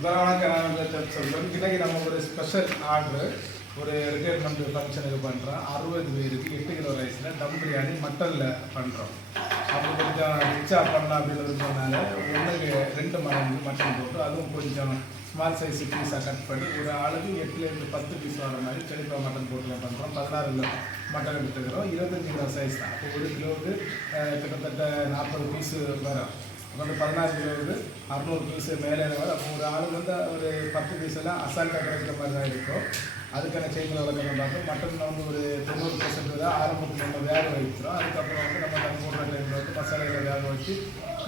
வணக்கம் நான் வந்து நம்ம ஒரு ஸ்பெஷல் ஆர்டர் ஒரு ரிட்டையர்மெண்ட் ஃபங்க்ஷனுக்கு பண்ணுறோம் அறுபது பேருக்கு எட்டு கிலோ ரைஸில் டம் பிரியாணி மட்டனில் பண்ணுறோம் அப்போ கொஞ்சம் ரிச்சாக பண்ணலாம் அப்படின்றதுனால ஒன்றுக்கு ரெண்டு மடங்கு மட்டன் போட்டு அதுவும் கொஞ்சம் ஸ்மால் சைஸ் பீஸாக கட் பண்ணி ஒரு ஆளுக்கு எட்டுலேருந்து பத்து பீஸ் வர மாதிரி செழிப்பாக மட்டன் போட்டு பண்ணுறோம் பதினாறு கிலோ மட்டன் எடுத்துக்கிறோம் இருபத்தஞ்சி கிலோ சைஸ் தான் அப்போ ஒரு கிலோவுக்கு கிட்டத்தட்ட நாற்பது பீஸு வரும் அப்போ வந்து பதினாறு கிலோவுக்கு அறுநூறு பீஸு மேலே வர அப்போ ஒரு ஆள் வந்து ஒரு பத்து பீஸ் எல்லாம் அசால்ட்டாக கிடைக்கிற மாதிரி தான் இருக்கும். அதுக்கான செய்திகளை வளர்க்கணும் பார்த்து மட்டனில் வந்து ஒரு தொண்ணூறு பர்சன்ட் தான் ஆரம்பத்தில் நம்ம வேக வைக்கிறோம். அதுக்கப்புறம் வந்து நம்ம தண்ணி போடுற டைமில் வந்து மசாலாகளை வேக வச்சு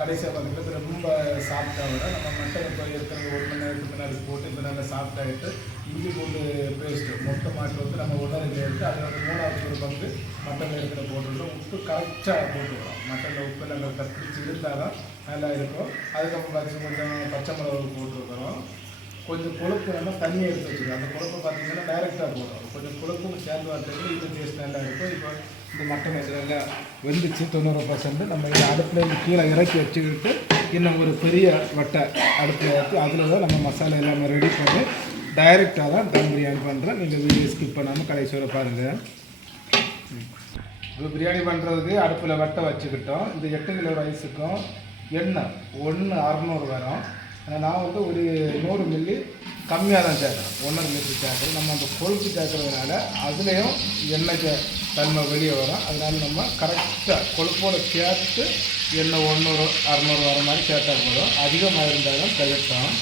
கடைசியாக பார்த்துக்கிட்டு ரொம்ப சாஃப்டாக விட நம்ம மட்டன் இப்போ ஏற்கனவே ஒரு மணி நேரத்துக்கு முன்னாடி போட்டு இப்போ நல்லா சாஃப்டாகிட்டு இஞ்சி பூண்டு பேஸ்ட்டு மொட்டை மாட்டில் வந்து நம்ம ஒன்றரை கிலோ எடுத்து அதில் வந்து மூணாவது ஒரு பங்கு மட்டன் இருக்கிற போட்டுவிட்டோம் உப்பு கரெக்டாக போட்டுக்கிறோம் மட்டனில் உப்பு நல்லா கத்திரிச்சு இருந்தால் தான் நல்லா இருக்கும். அதுக்கப்புறம் பார்த்தீங்கன்னா கொஞ்சம் பச்சை மிளகு போட்டுருக்குறோம். கொஞ்சம் கொழுப்பு நம்ம தனியாக எடுத்து வச்சுருக்கோம். அந்த கொழுப்பு பார்த்தீங்கன்னா டைரெக்டாக போடுறோம். கொஞ்சம் கொழுப்பும் சேர்ந்து வரதுக்கு இது டேஸ்ட் நல்லா இருக்கும். இப்போ இந்த மட்டன் இது வெந்துச்சு தொண்ணூறு பர்சன்ட் நம்ம இதை அடுப்பில் கீழே இறக்கி வச்சுக்கிட்டு இன்னும் ஒரு பெரிய வட்டை அடுப்பில் வச்சு அதில் தான் நம்ம மசாலா எல்லாமே ரெடி பண்ணி டைரெக்டாக தான் தம் பிரியாணி பண்ணுறோம் நீங்கள் வீடியோ ஸ்கிப் பண்ணாமல் கடைசியோட பாருங்கள் இப்போ பிரியாணி பண்ணுறதுக்கு அடுப்பில் வட்டை வச்சுக்கிட்டோம். இந்த எட்டு கிலோ ரைஸுக்கும் எண்ணெய் ஒன்று அறநூறு வரும். நான் வந்து ஒரு நூறு மில்லி கம்மியாக தான் சேர்க்குறேன். ஒன்றரை லிட்டர் சேர்க்குறேன். நம்ம அந்த கொழுப்பு சேர்க்குறதுனால அதுலேயும் எண்ணெய் சே- தன்மை வெளியே வரும். அதனால நம்ம கரெக்டாக கொழுப்போடு சேர்த்து எண்ணெய் ஒன்றூறு அறநூறு வர மாதிரி சேர்த்தா போதும். அதிகமாக இருந்தாலும் தவிர்த்தோம்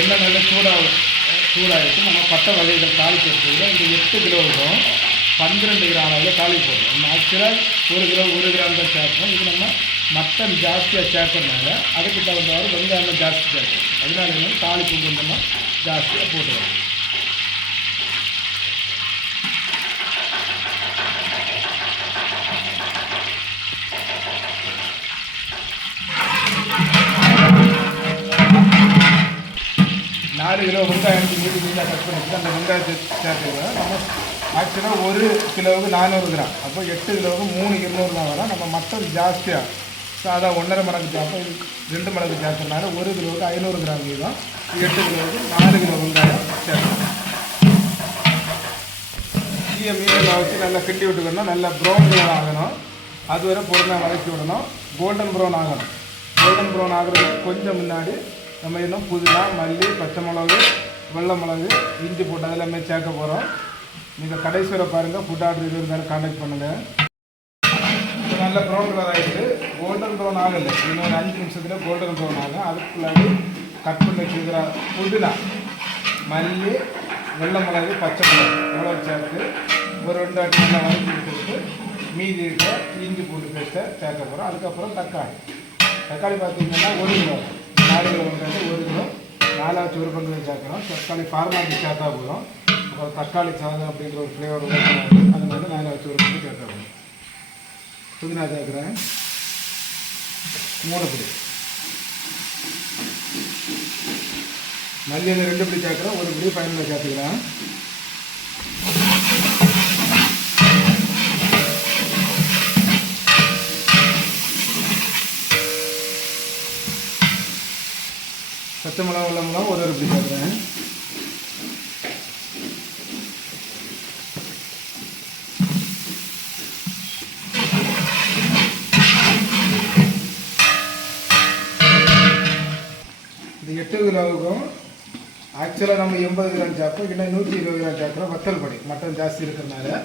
எண்ணெய் நல்லா சூடாக சூடாகிட்டு நம்ம பட்டை வகைகள் தாளிப்பு எடுத்துக்கிறோம் இந்த எட்டு கிலோவுக்கும் பன்னிரெண்டு கிராம் அளவில் தாலி போடுறோம் நம்ம ஆக்சுவலாக ஒரு கிலோ ஒரு கிராம் தான் சேர்ப்போம் இது நம்ம மட்டன் ஜாஸ்தியாக சேர்க்கறதுனால அதுக்கு தகுந்தவாறு வெங்காயம் ஜாஸ்தி சேர்க்கணும். அதனால வந்து தாளிப்பு கொஞ்சமாக ஜாஸ்தியாக போட்டுக்கிறோம் நாலு கிலோ வெங்காயம் மீதி மீதியாக கட் பண்ணிட்டு அந்த வெங்காயத்தை சேர்த்துக்கிறோம் நம்ம ஆக்சுவலாக ஒரு கிலோவுக்கு நானூறு கிராம். அப்போ எட்டு கிலோவுக்கு மூணு இருநூறு தான் வரும். நம்ம மட்டன் ஜாஸ்தியாக சாதா ஒன்றரை மடங்கு சேர்ப்போம் ரெண்டு மடங்கு சேர்க்கறதுனால ஒரு கிலோவுக்கு ஐநூறு கிராம் வீதம். எட்டு கிலோவுக்கு நாலு கிலோ வெங்காயம் சேர்க்கணும் தீய மீனில் வச்சு நல்லா கிண்டி விட்டுக்கணும். நல்லா ப்ரௌன் கலர் ஆகணும். அதுவரை பொருளாக வதக்கி விடணும். கோல்டன் ப்ரௌன் ஆகணும். கோல்டன் ப்ரௌன் ஆகிறதுக்கு கொஞ்சம் முன்னாடி நம்ம இன்னும் புதினா மல்லி பச்சை மிளகு வெள்ளை மிளகு இஞ்சி போட்டு அதெல்லாமே சேர்க்க போகிறோம். நீங்கள் கடைசி வரை பாருங்கள் ஃபுட் ஆர்டர் இது இருந்தாலும் கான்டாக்ட் பண்ணுங்கள் இப்போ நல்ல ப்ரௌன் கலர் ஆகிட்டு கோல்டன் ப்ரௌன் ஆகலை. இன்னும் ஒரு அஞ்சு நிமிஷத்தில் கோல்டன் ப்ரௌன் ஆகும். அதுக்குள்ளாடி கட் பண்ணி வச்சுருக்கிற புதினா மல்லி வெள்ளை மிளகு பச்சை மிளகு எவ்வளோ சேர்த்து ஒரு ரெண்டு அடி நல்லா வதக்கி விட்டுட்டு மீதி இருக்க இஞ்சி பூண்டு பேஸ்ட்டை சேர்க்க போகிறோம். அதுக்கப்புறம் தக்காளி. தக்காளி பார்த்தீங்கன்னா ஒரு கிலோ. நாலாச்சு ஒரு பங்கு தக்காளி ஃபார்மாலிட்டி சேர்த்தா போதும். அப்புறம் தக்காளி சாதம் அப்படின்ற ஒரு ஃப்ளேவர் அது மாதிரி நாலாச்சு ஒரு பண்ணி சேர்த்தா போதும். புதினா சேர்க்குறேன். மூணு பிடி. மல்லியில் ரெண்டு பிடி சேர்க்குறேன். ஒரு பிடி ஃபைனலில் சேர்த்துக்கிறேன். பச்சை மிளகா வெள்ளை மிளகா ஒரு ஒரு பிடி சேர்க்குறேன் இந்த எட்டு கிலோவுக்கும் ஆக்சுவலாக நம்ம எண்பது கிராம் சேர்ப்போம் இல்லை நூற்றி இருபது கிராம் சாப்பிட்றோம் வத்தல் பொடி. மட்டன் ஜாஸ்தி இருக்கிறனால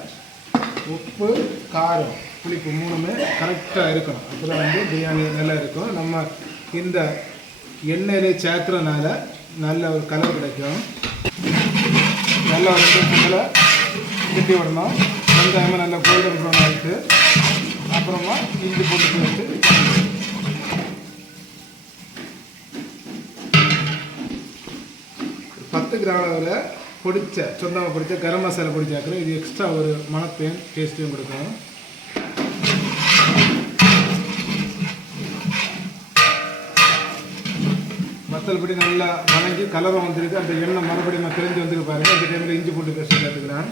உப்பு காரம் புளிப்பு மூணுமே கரெக்டாக இருக்கணும். அப்போ தான் வந்து பிரியாணி நல்லா இருக்கும். நம்ம இந்த எண்ணெயிலே சேர்க்குறதுனால நல்ல ஒரு கலர் கிடைக்கும். நல்ல ஒரு ரெண்டு நிமிஷத்தில் விடணும். வெங்காயமும் நல்லா கோல்டன் ப்ரௌன் ஆகிட்டு அப்புறமா இஞ்சி போட்டு வச்சு பத்து கிராம் அளவில் பொடிச்ச சொந்தமாக பொடிச்ச கரம் மசாலா பொடிச்சாக்கிறோம் இது எக்ஸ்ட்ரா ஒரு மனத்தையும் டேஸ்ட்டையும் கொடுக்கும். வத்தல் நல்லா வணங்கி கலரம் வந்திருக்கு. அந்த எண்ணெய் மறுபடியும் நான் தெரிஞ்சு வந்துருக்கு பாருங்கள் இந்த டைமில் இஞ்சி போட்டு பேஸ்ட் சேர்த்துக்கலாம்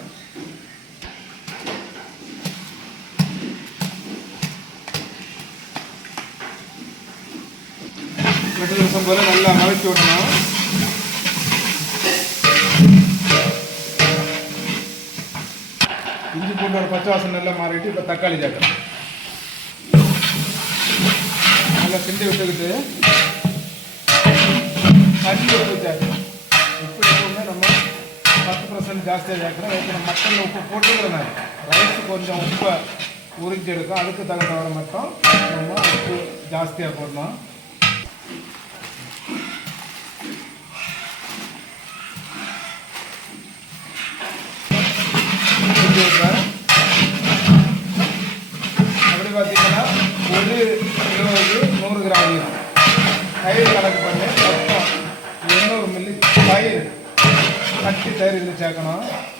ரெண்டு நிமிஷம் போல நல்லா வதக்கி விடணும். இஞ்சி பூண்டோட பச்சை வாசம் நல்லா மாறிட்டு இப்போ தக்காளி சேர்க்கலாம். நல்லா செஞ்சு விட்டுக்கிட்டு தண்ணி உப்பு சேர்க்கணும் உப்பு எப்பவுமே நம்ம பத்து பர்சன்ட் ஜாஸ்தியாக சேர்க்கணும் ஏற்கனவே மட்டனில் உப்பு போட்டுக்கிறேன் ரைஸு கொஞ்சம் உப்பை உறிஞ்சி எடுக்கும் அதுக்கு தகுந்தவரை மட்டும் நம்ம உப்பு ஜாஸ்தியாக போடணும் அப்படி பார்த்தீங்கன்னா ஒரு இருபது நூறு கிராம் கையில் கணக்கு பண்ணி மொத்தம் எண்ணூறு மில்லி தயிர் கட்டி தயிர்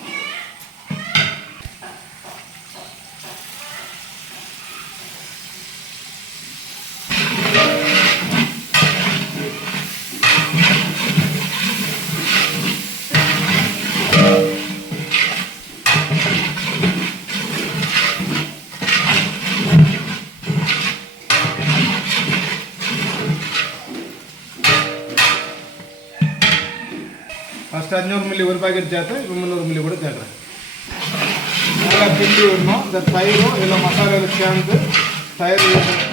இதில் சேர்க்கணும் அஞ்சூறு மில்லி ஒரு பாக்கெட் சேர்த்தேன் இப்போ முந்நூறு மில்லி கூட நல்லா கிண்டி விடணும். இந்த தயிரும் இல்லை மசாலாவில் சேர்ந்து தயிர்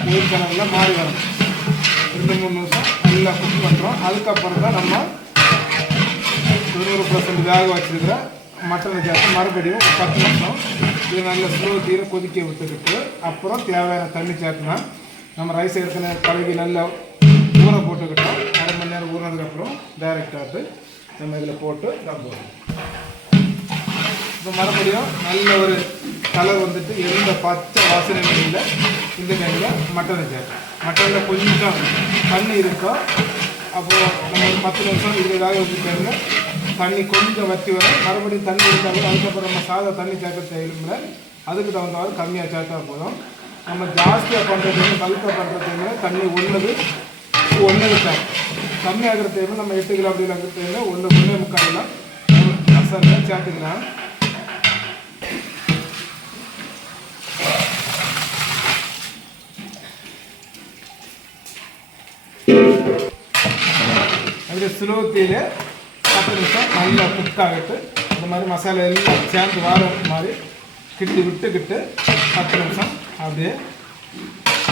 உயிர் கணக்கில் மாறி வரணும். ரெண்டு மூணு நிமிஷம் நல்லா குக் பண்ணுறோம் அதுக்கப்புறம் தான் நம்ம தொண்ணூறு பர்சன்ட் வேக வச்சுருக்கிற மட்டனை சேர்த்து மறுபடியும் பத்து நிமிஷம் இது நல்ல ஸ்லோ தீர கொதிக்க விட்டுக்கிட்டு அப்புறம் தேவையான தண்ணி சேர்த்துனா நம்ம ரைஸ் ஏற்கனவே பழகி நல்லா ஊற போட்டுக்கிட்டோம். அரை மணி நேரம் ஊறினதுக்கப்புறம் டைரெக்டாக நம்ம இதில் போட்டு தம் இப்போ மறுபடியும் நல்ல ஒரு கலர் வந்துட்டு எந்த பச்சை வாசனை இல்லை இந்த டைமில் மட்டனை சேர்க்கணும் மட்டனில் கொஞ்சம் தண்ணி இருக்கும் அப்போது நம்ம ஒரு பத்து நிமிஷம் இது வேக தண்ணி கொஞ்சம் வற்றி வரும். மறுபடியும் தண்ணி இருக்காது அதுக்கப்புறம் நம்ம சாதா தண்ணி சேர்க்க தேவையில்லை. அதுக்கு தகுந்தவாறு கம்மியாக சேர்த்தா போதும். நம்ம ஜாஸ்தியாக பண்ணுறது பல்காக பண்ணுற டைமில் தண்ணி ஒன்றுது ஒன்று சார் கம்மியாகிற டைமில் நம்ம எட்டு கிலோ அப்படி இருக்கிற டைமில் ஒன்று ஒன்றே முக்கால்லாம் மசாலா சேர்த்துக்கலாம். அப்படியே ஸ்லோ தீயில பத்து நிமிஷம் நல்லா குக் ஆகிட்டு இந்த மாதிரி மசாலா எல்லாம் சேர்ந்து வார மாதிரி கிட்டி விட்டுக்கிட்டு பத்து நிமிஷம் அப்படியே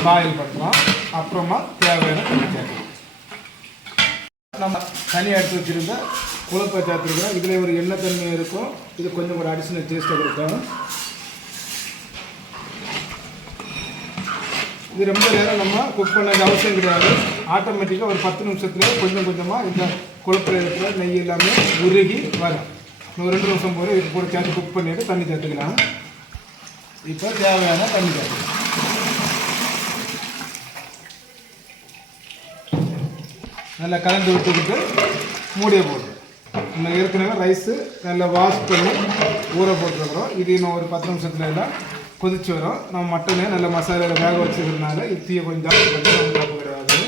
பாயில் பண்ணுறோம் அப்புறமா தேவையான தண்ணி நம்ம தனியாக எடுத்து வச்சுருந்த குழப்பை சேர்த்துருக்கோம் இதில் ஒரு எண்ணெய் தண்ணி இருக்கும். இது கொஞ்சம் ஒரு அடிஷ்னல் டேஸ்ட்டை கொடுக்கும் இது ரொம்ப நேரம் நம்ம குக் பண்ண அவசியம் கிடையாது. ஆட்டோமேட்டிக்காக ஒரு பத்து நிமிஷத்துலேயே கொஞ்சம் கொஞ்சமாக இந்த குழப்பில் இருக்கிற நெய் எல்லாமே உருகி வரும். ஒரு ரெண்டு நிமிஷம் போகிற இது கூட சேர்த்து குக் பண்ணிவிட்டு தண்ணி சேர்த்துக்கலாம். இப்போ தேவையான தண்ணி சேர்த்துக்கலாம். நல்லா கலந்து விட்டுக்கிட்டு மூடிய போடுறோம் நம்ம ஏற்கனவே ரைஸு நல்லா வாஷ் பண்ணி ஊற போட்டுருக்குறோம். இது இன்னும் ஒரு பத்து நிமிஷத்துல எல்லாம் கொதிச்சு வரும். நம்ம மட்டனே நல்ல மசாலாவில் வேக வச்சுக்கிறதுனால இத்தியை கொஞ்சம் ஜாஸ்தி பண்ணி நம்ம தப்பு கிடையாது.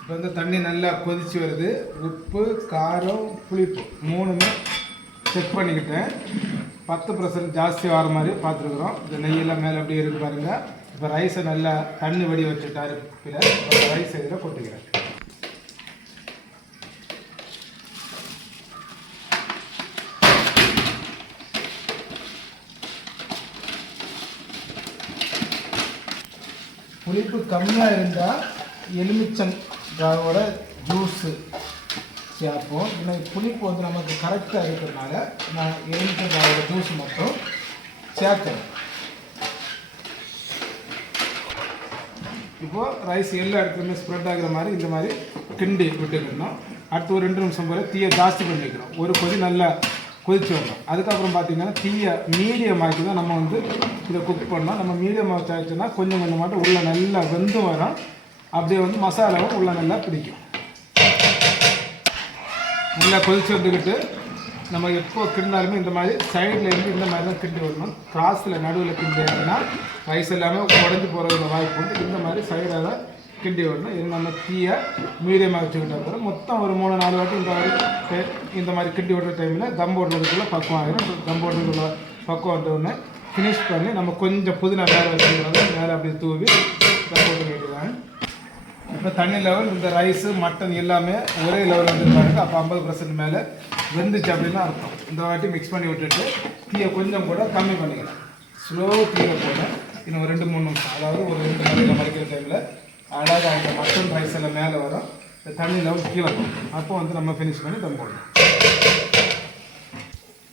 இப்போ வந்து தண்ணி நல்லா கொதிச்சு வருது. உப்பு காரம் புளிப்பு மூணுமே செக் பண்ணிக்கிட்டேன். பத்து பர்சன்ட் ஜாஸ்தி வர மாதிரி பார்த்துருக்குறோம். இந்த நெய்யெல்லாம் மேலே அப்படியே இருக்கு பாருங்கள் இப்போ ரைஸை நல்லா தண்ணி வடி வச்சுட்டாரு ரைஸ் இதில் கொட்டுக்கிறேன் புளிப்பு கம்மியாக இருந்தால் எலுமிச்சங்காயோட ஜூஸு சேர்ப்போம். இன்னும் புளிப்பு வந்து நமக்கு கரெக்டாக இருக்கிறதுனால நான் எலுமிச்சங்காயோட ஜூஸ் மட்டும் சேர்க்கணும். இப்போது ரைஸ் எல்லா இடத்துலையுமே ஸ்ப்ரெட் ஆகிற மாதிரி இந்த மாதிரி கிண்டி விட்டுக்கணும் அடுத்து ஒரு ரெண்டு நிமிஷம் போல தீயை ஜாஸ்தி பண்ணி வைக்கணும். ஒரு கொதி நல்லா கொதிச்சு வரணும். அதுக்கப்புறம் பார்த்தீங்கன்னா தீயை மீடியம் ஆக்கி தான் நம்ம வந்து இதை குக் பண்ணோம் நம்ம மீடியம் ஆச்சுன்னா கொஞ்சம் கொஞ்சமாட்டம் உள்ளே நல்லா வெந்து வரும். அப்படியே வந்து மசாலாவும் உள்ளே நல்லா பிடிக்கும். நல்லா கொதிச்சு வந்துக்கிட்டு நம்ம எப்போ கிண்டாலுமே இந்த மாதிரி சைடில் இருந்து இந்த மாதிரி தான் கிண்டி வரணும். கிராஸில் நடுவில் கிண்டினா ரைஸ் எல்லாமே உடஞ்சி போகிறதுல வாய்ப்பு உண்டு. இந்த மாதிரி சைடாக தான் கிண்டி வரணும். இது நம்ம தீயை மீடியமாக வச்சுக்கிட்டா போகிறோம் மொத்தம் ஒரு மூணு நாலு வாட்டி இந்த மாதிரி இந்த மாதிரி கிண்டி விடுற டைமில் தம் போடுறதுக்குள்ளே பக்குவம் ஆகிடும் தம் போடுறதுக்குள்ள பக்குவம் வந்தவுடனே ஃபினிஷ் பண்ணி நம்ம கொஞ்சம் புதினா வேலை வச்சுக்கிறது மேலே அப்படி தூவி போட்டு வேண்டியதான் இப்போ தண்ணி லெவல் இந்த ரைஸு மட்டன் எல்லாமே ஒரே லெவலில் வந்துருக்காங்க. அப்போ ஐம்பது பர்சன்ட் மேலே வெந்துச்சு அப்படின்னு அர்த்தம். இந்த வாட்டி மிக்ஸ் பண்ணி விட்டுட்டு தீயை கொஞ்சம் கூட கம்மி பண்ணிக்கலாம். ஸ்லோ தீயை போட. இன்னும் ஒரு ரெண்டு மூணு நிமிஷம். அதாவது ஒரு ரெண்டு மணியில் மறைக்கிற டைமில் அழகாக அந்த மட்டன் ரைஸ் எல்லாம் மேலே வரும். இந்த தண்ணி லெவல் கீழே போகும் அப்போ வந்து நம்ம ஃபினிஷ் பண்ணி தம் போடணும்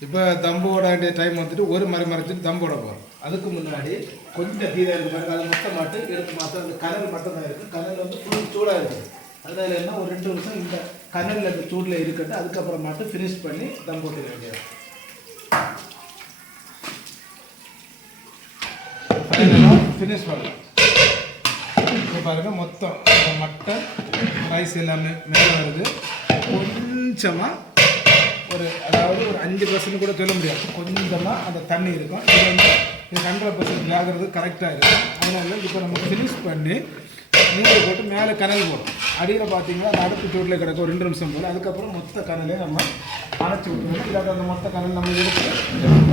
இப்போ தம்பு போட வேண்டிய டைம் வந்துட்டு ஒரு மறை மறைச்சிட்டு தம் போட போகிறோம் அதுக்கு முன்னாடி கொஞ்சம் தீரை இருக்கு பாருங்க. அது மொத்தம் மாட்டு எடுத்து மாற்றம் அந்த கனல் மட்டும் தான் இருக்குது கனல் வந்து ஃபுல் சூடாக இருக்குது அதனால என்ன? ஒரு ரெண்டு நிமிஷம் இந்த கனலில் அந்த தூரில் இருக்கட்டும் அதுக்கப்புறம் மட்டும் ஃபினிஷ் பண்ணி தம் போட்டு வேண்டியது ஃபினிஷ் பண்ணலாம். இப்போ பாருங்கள் மொத்தம் மட்டை ரைஸ் எல்லாமே மேலே வருது. கொஞ்சமாக ஒரு அதாவது ஒரு அஞ்சு பர்சன்ட் கூட சொல்ல முடியாது. கொஞ்சமாக அந்த தண்ணி இருக்கும். இது வந்து இது ஹண்ட்ரட் பர்சன்ட் ஆகிறது கரெக்டாக இருக்கும். அதனால இப்போ நம்ம ஃபினிஷ் பண்ணி மூடி போட்டு மேலே கனல் போடும் அடியில் பார்த்தீங்கன்னா அந்த அடுப்பு சூட்டில் கிடக்கும் ஒரு ரெண்டு நிமிஷம் போல். அதுக்கப்புறம் மொத்த கனலையும் நம்ம அணைச்சி விட்டுருவோம் இல்லாத அந்த மொத்த கனல் நம்ம எடுத்து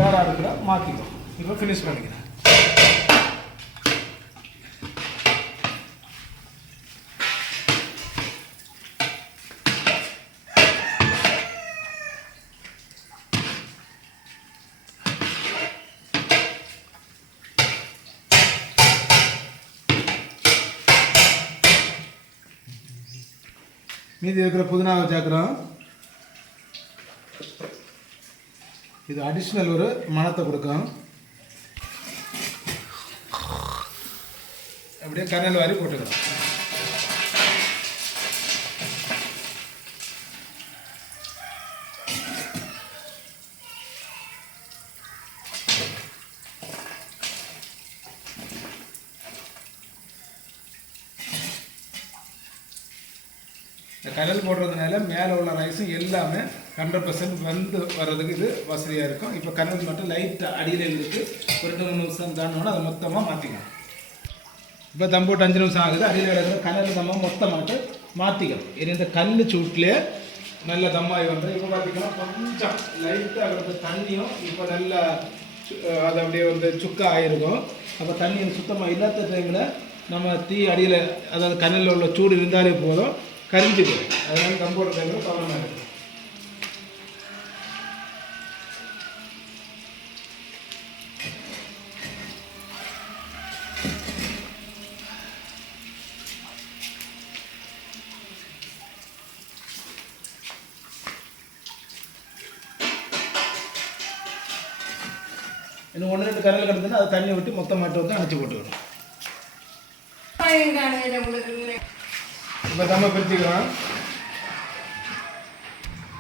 வேறு அடுப்பில் மாற்றிக்கிறோம் இப்போ ஃபினிஷ் பண்ணிக்கிறேன். மீதி இருக்கிற புதினாவை சேர்க்குறோம் இது அடிஷ்னல் ஒரு மனத்தை கொடுக்கும் அப்படியே கனல் வாரி போட்டுக்கிறோம் நிழல் போடுறதுனால மேலே உள்ள ரைஸும் எல்லாமே ஹண்ட்ரட் பர்சன்ட் வந்து வர்றதுக்கு இது வசதியாக இருக்கும். இப்போ கடல் மட்டும் லைட்டாக அடியில் இருக்கு ஒரு ரெண்டு மூணு நிமிஷம் தாண்டோன்னா அதை மொத்தமாக மாற்றிக்கலாம் இப்போ தம் போட்டு அஞ்சு நிமிஷம் ஆகுது. அடியில் இருக்கிற கடல் நம்ம மொத்தமாட்டு மாற்றிக்கணும் இது இந்த கல் சூட்லேயே நல்ல தம்மாகி வந்து இப்போ பார்த்தீங்கன்னா கொஞ்சம் லைட்டாக இருக்கிற தண்ணியும் இப்போ நல்லா சு- அது அப்படியே வந்து சுக்கா ஆயிருக்கும். அப்போ தண்ணி சுத்தமாக இல்லாத டைமில் நம்ம தீ அடியில் அதாவது கண்ணில் உள்ள சூடு இருந்தாலே போதும். கரிஞ்சு போயிடும் அதனால தம் போடுற டைமில் கவனமாக இருக்கும் இன்னும் ஒன்று ரெண்டு கரல் கிடந்துன்னா அது தண்ணி விட்டு மொத்தம் மாட்டு வந்து அணைச்சி போட்டுக்கணும் இப்போ தம்பை பிரிச்சுக்கலாம்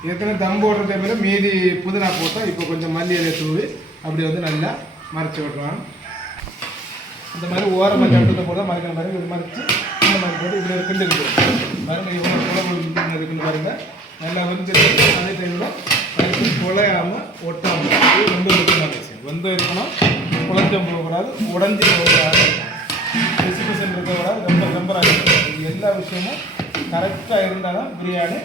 ஏற்கனவே தம்பு போடுற டைமில் மீதி புதினா போட்டோம் இப்போ கொஞ்சம் மல்லி தூவி அப்படி வந்து நல்லா மறைச்சி விட்றோம் இந்த மாதிரி ஓரமாக தட்டு போட்டால் மறைக்கிற மாதிரி இது மறைச்சி இந்த மாதிரி போட்டு இதில் கிண்டு கிண்டு பாருங்க இவ்வளோ குழம்பு இருக்குன்னு பாருங்கள் நல்லா வந்து அதே டைமில் குழையாமல் ஒட்டாமல் இது ரொம்ப முக்கியமான விஷயம் வெந்தம் இருக்கணும். குழஞ்சம் போகக்கூடாது. உடஞ்சி போகக்கூடாது. பிசு இருக்கக்கூடாது ரொம்ப ரொம்ப இது எல்லா விஷயமும் கரெக்டாக இருந்தால் தான் பிரியாணி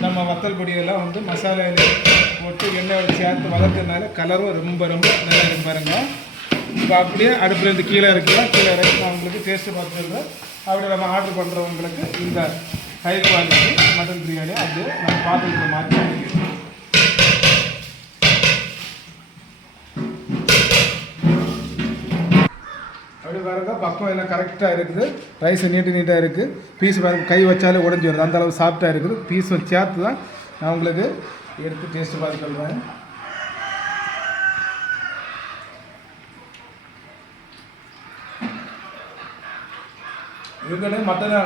நம்ம வத்தல் பொடியெல்லாம் வந்து மசாலாவில் போட்டு எண்ணெய் சேர்த்து வளர்த்ததுனால கலரும் ரொம்ப ரொம்ப நல்லா இருக்கும் பாருங்கள் இப்போ அப்படியே அடுப்பில் இருந்து கீழே இருக்கலாம் கீழே இறக்கி நான் உங்களுக்கு டேஸ்ட்டு பார்த்துருக்கேன் அப்படியே நம்ம ஆர்டர் பண்ணுறவங்களுக்கு இந்த ஹை குவாலிட்டி மட்டன் பிரியாணி அப்படியே நம்ம பாத்திரத்தில் மாற்றி அனுப்பிடுவோம் பாருங்க பக்கம் எல்லாம் கரெக்டாக இருக்குது. ரைஸ் நீட்டு நீட்டாக இருக்குது பீஸ் பாருங்க கை வச்சாலே உடஞ்சி வருது. அந்தளவு சாஃப்டாக இருக்குது. பீஸும் சேர்த்து தான் நான் உங்களுக்கு எடுத்து டேஸ்ட்டு பார்த்து சொல்கிறேன் இதுக்கனே மட்டனை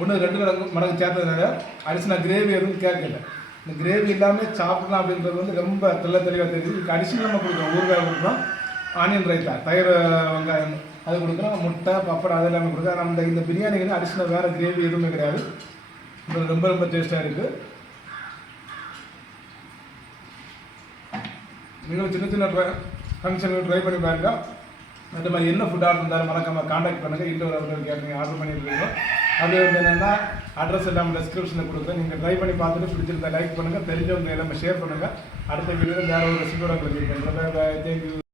ஒன்று ரெண்டு மடங்கு மடங்கு சேர்த்ததுனால அடிஷனல் கிரேவி எதுவும் கேட்கல. இந்த கிரேவி இல்லாமல் சாப்பிடலாம் அப்படின்றது வந்து ரொம்ப தெள்ள தெளிவாக தெரியுது. இதுக்கு அடிஷனல் நம்ம கொடுக்குறோம் ஊறுகாய் கொடுக்குறோம் ஆனியன் ரைத்தா தயிர் வெங்காயம் அது கொடுக்குறோம் முட்டை பப்படம் அது எல்லாமே கொடுக்கலாம். நம்ம இந்த பிரியாணிக்கு வந்து அடிஷனல் வேறு கிரேவி எதுவுமே கிடையாது. ரொம்ப ரொம்ப டேஸ்ட்டாக இருக்குது நீங்களும் சின்ன சின்ன ஃபங்க்ஷனுக்கு ட்ரை பண்ணி பாருங்க. அந்த மாதிரி என்ன ஃபுட் ஆர்டர் இருந்தாலும் மறக்காமல் காண்டாக்ட் பண்ணுங்கள் இன்னொரு அவர்கள் கேட்டு ஆர்டர் பண்ணியிருக்கீங்க அது வந்து என்னென்னா அட்ரஸ் எல்லாம் டிஸ்கிரிப்ஷனில் கொடுக்குறேன் நீங்கள் ட்ரை பண்ணி பார்த்துட்டு பிடிச்சிருந்தா லைக் பண்ணுங்கள் தெரிஞ்சவங்க எல்லாமே ஷேர் பண்ணுங்கள் அடுத்த வீடியோவில் வேறு ஒரு ரெசிபியோட உங்களுக்கு தேங்க்யூ